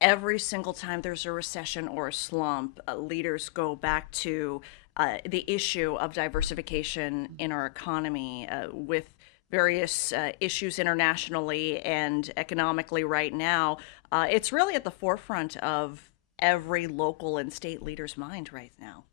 every single time there's a recession or a slump, leaders go back to the issue of diversification in our economy with various issues internationally and economically right now. It's really at the forefront of every local and state leader's mind right now.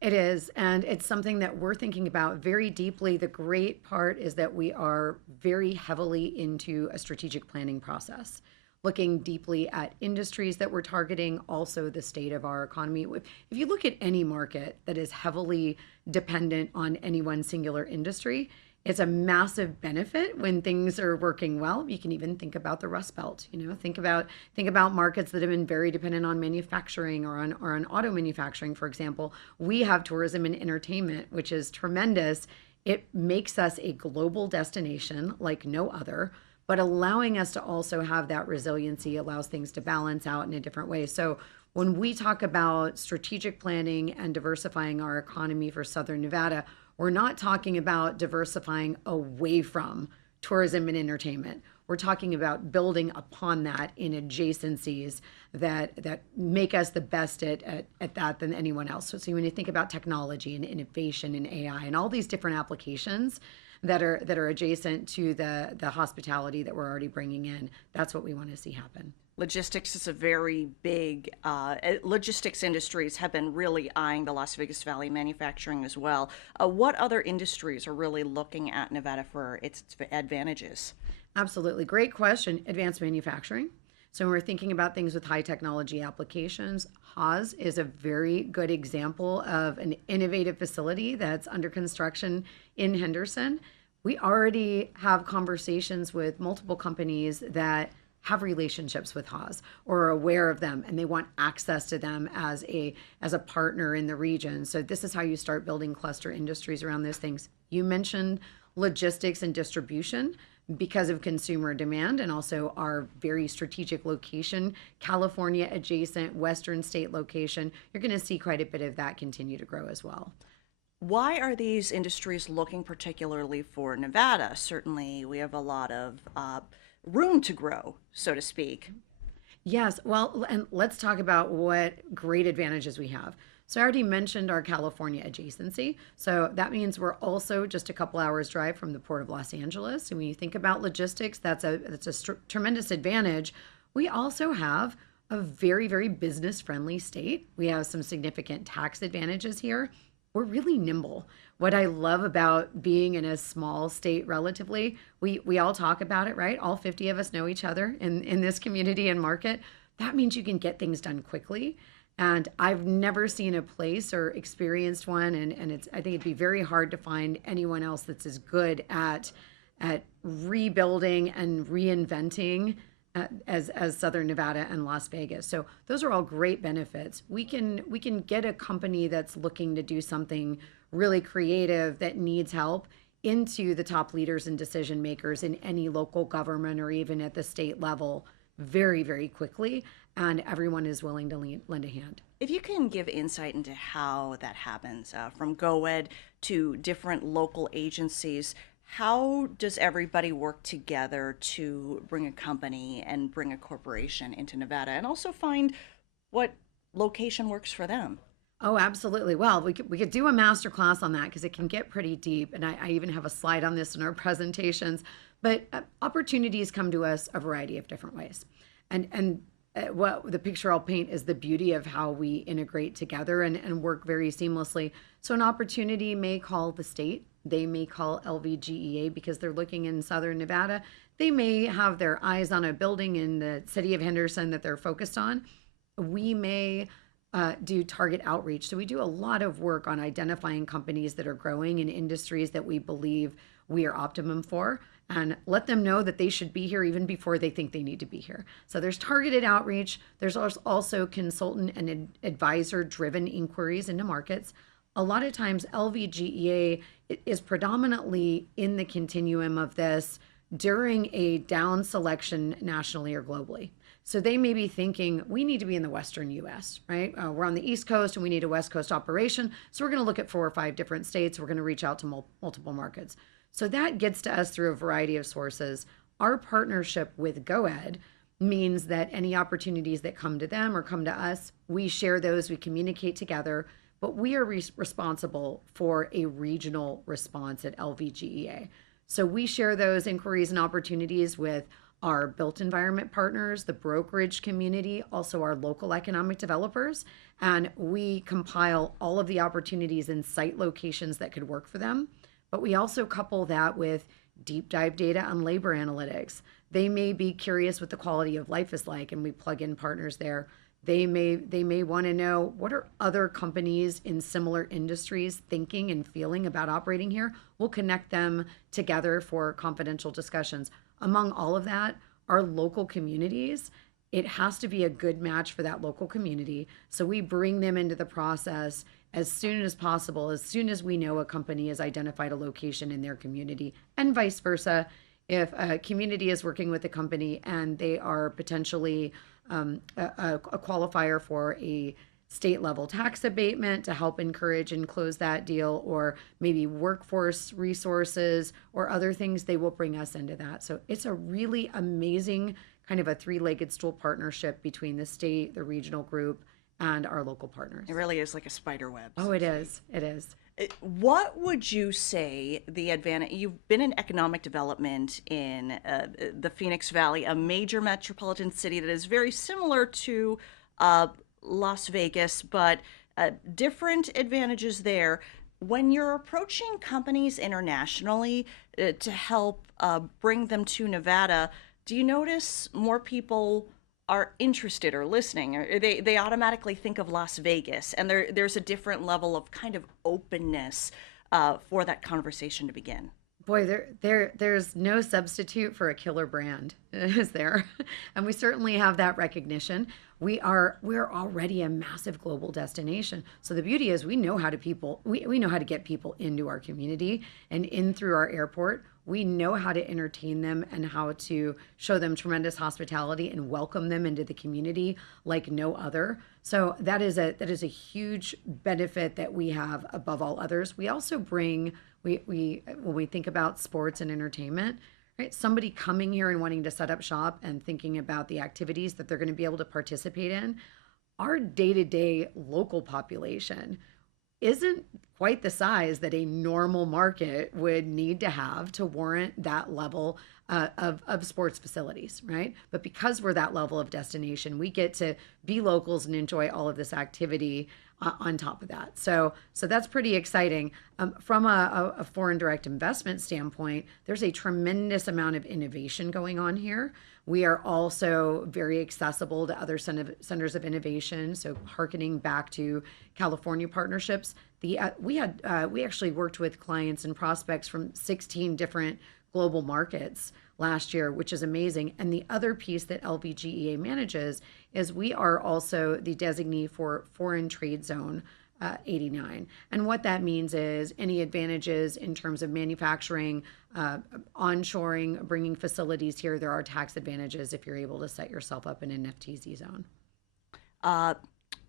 It is, and it's something that we're thinking about very deeply. The great part is that we are very heavily into a strategic planning process, looking deeply at industries that we're targeting, also the state of our economy. If you look at any market that is heavily dependent on any one singular industry, it's a massive benefit when things are working well. You can even think about the Rust Belt. Think about markets that have been very dependent on manufacturing or on auto manufacturing, for example. We have tourism and entertainment, which is tremendous. It makes us a global destination like no other, but allowing us to also have that resiliency allows things to balance out in a different way. So when we talk about strategic planning and diversifying our economy for Southern Nevada, we're not talking about diversifying away from tourism and entertainment. We're talking about building upon that in adjacencies that make us the best at that than anyone else. So when you think about technology and innovation and AI and all these different applications that are adjacent to the hospitality that we're already bringing in, that's what we want to see happen. Logistics is a very big, logistics industries have been really eyeing the Las Vegas Valley manufacturing as well. What other industries are really looking at Nevada for its advantages? Absolutely. Great question. Advanced manufacturing. So when we're thinking about things with high technology applications, Haas is a very good example of an innovative facility that's under construction in Henderson. We already have conversations with multiple companies that have relationships with Haas or are aware of them, and they want access to them as a partner in the region. So this is how you start building cluster industries around those things. You mentioned logistics and distribution because of consumer demand and also our very strategic location, California adjacent Western state location. You're going to see quite a bit of that continue to grow as well. Why are these industries looking particularly for Nevada? Certainly, we have a lot of room to grow, so to speak. Yes, well, and let's talk about what great advantages we have. So I already mentioned our California adjacency. So that means we're also just a couple hours drive from the Port of Los Angeles. And when you think about logistics, that's a tremendous advantage. We also have a very, very business friendly state. We have some significant tax advantages here. We're really nimble. What I love about being in a small state relatively, we all talk about it, right? All 50 of us know each other in this community and market. That means you can get things done quickly. And I've never seen a place or experienced one, and I think it'd be very hard to find anyone else that's as good at rebuilding and reinventing as Southern Nevada and Las Vegas. So those are all great benefits. We can get a company that's looking to do something really creative that needs help into the top leaders and decision makers in any local government or even at the state level very, very quickly. And everyone is willing to lend a hand. If you can give insight into how that happens, from GoEd to different local agencies, how does everybody work together to bring a company and bring a corporation into Nevada and also find what location works for them? Oh, absolutely. Well, we could do a master class on that because it can get pretty deep. And I even have a slide on this in our presentations. But opportunities come to us a variety of different ways. And what the picture I'll paint is the beauty of how we integrate together and work very seamlessly. So an opportunity may call the state. They may call LVGEA because they're looking in Southern Nevada. They may have their eyes on a building in the city of Henderson that they're focused on. We may do target outreach. So we do a lot of work on identifying companies that are growing in industries that we believe we are optimum for and let them know that they should be here even before they think they need to be here. So there's targeted outreach. There's also consultant and advisor driven inquiries into markets. A lot of times LVGEA is predominantly in the continuum of this during a down selection nationally or globally. So they may be thinking, we need to be in the Western US, right? We're on the East Coast and we need a West Coast operation. So we're going to look at 4 or 5 different states. We're going to reach out to multiple markets. So that gets to us through a variety of sources. Our partnership with GoEd means that any opportunities that come to them or come to us, we share those, we communicate together, but we are responsible for a regional response at LVGEA. So we share those inquiries and opportunities with our built environment partners, the brokerage community, also our local economic developers, and we compile all of the opportunities and site locations that could work for them. But we also couple that with deep dive data on labor analytics. They may be curious what the quality of life is like, and we plug in partners there. They may want to know, what are other companies in similar industries thinking and feeling about operating here. We'll connect them together for confidential discussions. Among all of that, our local communities, it has to be a good match for that local community. So we bring them into the process as soon as possible, as soon as we know a company has identified a location in their community, and vice versa. If a community is working with a company and they are potentially a qualifier for a state level tax abatement to help encourage and close that deal, or maybe workforce resources or other things, they will bring us into that. So it's a really amazing kind of a three-legged stool partnership between the state, the regional group, and our local partners. It really is like a spider web. Oh, it is. It is. What would you say the advantage? You've been in economic development in the Phoenix Valley, a major metropolitan city that is very similar to Las Vegas, but different advantages there. When you're approaching companies internationally to help bring them to Nevada, do you notice more people are interested or listening, or they automatically think of Las Vegas, and there's a different level of kind of openness for that conversation to begin? Boy, there's no substitute for a killer brand, is there? And we certainly have that recognition. We're already a massive global destination. So the beauty is we know how to get people into our community and in through our airport. We know how to entertain them and how to show them tremendous hospitality and welcome them into the community like no other. So that is a huge benefit that we have above all others. We also bring, we when we think about sports and entertainment, right? Somebody coming here and wanting to set up shop and thinking about the activities that they're going to be able to participate in, our day-to-day local population isn't quite the size that a normal market would need to have to warrant that level of sports facilities, right? But because we're that level of destination, we get to be locals and enjoy all of this activity on top of that. So that's pretty exciting. From a foreign direct investment standpoint, there's a tremendous amount of innovation going on here. We are also very accessible to other centers of innovation. So hearkening back to California partnerships, we actually worked with clients and prospects from 16 different global markets last year, which is amazing. And the other piece that LVGEA manages is we are also the designee for Foreign Trade Zone 89. And what that means is any advantages in terms of manufacturing, onshoring, bringing facilities here, there are tax advantages if you're able to set yourself up in an FTZ zone.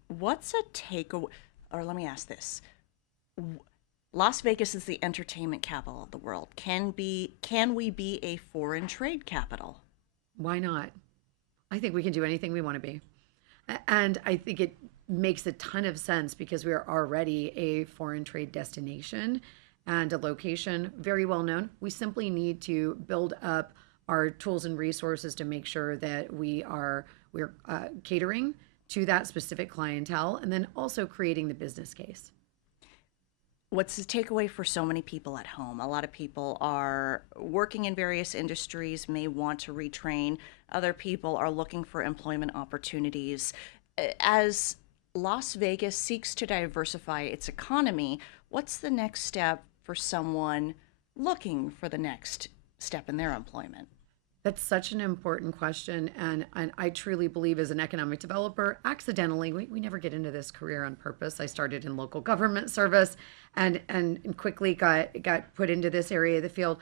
What's a takeaway, or let me ask this. Las Vegas is the entertainment capital of the world. Can we be a foreign trade capital? Why not? I think we can do anything we want to be. And I think it makes a ton of sense because we are already a foreign trade destination and a location very well known. We simply need to build up our tools and resources to make sure that we're catering to that specific clientele and then also creating the business case. What's the takeaway for so many people at home? A lot of people are working in various industries, may want to retrain. Other people are looking for employment opportunities. As Las Vegas seeks to diversify its economy, what's the next step for someone looking for the next step in their employment? That's such an important question. And I truly believe as an economic developer, accidentally, we never get into this career on purpose. I started in local government service and quickly got put into this area of the field.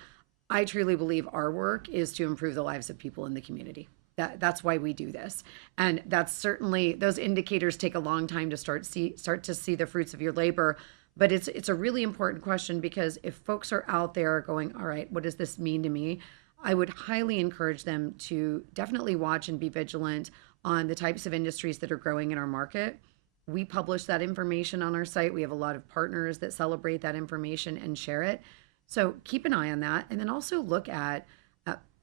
I truly believe our work is to improve the lives of people in the community. That's why we do this. And that's certainly, those indicators take a long time to start to see the fruits of your labor. But it's a really important question because if folks are out there going, all right, what does this mean to me? I would highly encourage them to definitely watch and be vigilant on the types of industries that are growing in our market. We publish that information on our site. We have a lot of partners that celebrate that information and share it. So keep an eye on that. And then also look at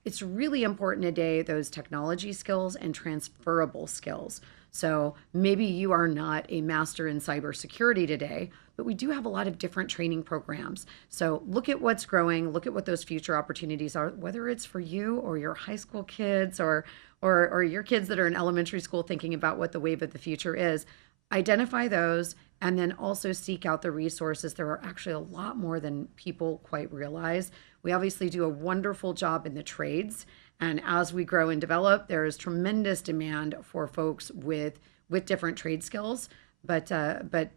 it's really important today, those technology skills and transferable skills. So maybe you are not a master in cybersecurity today, but we do have a lot of different training programs. So look at what's growing, look at what those future opportunities are, whether it's for you or your high school kids or your kids that are in elementary school thinking about what the wave of the future is. Identify those and then also seek out the resources. There are actually a lot more than people quite realize. We obviously do a wonderful job in the trades. And as we grow and develop, there is tremendous demand for folks with different trade skills. But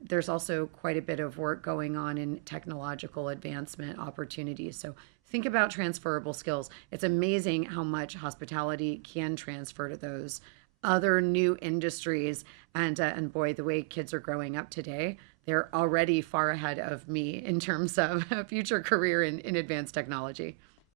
there's also quite a bit of work going on in technological advancement opportunities. So think about transferable skills. It's amazing how much hospitality can transfer to those other new industries. And boy, the way kids are growing up today, they're already far ahead of me in terms of a future career in advanced technology.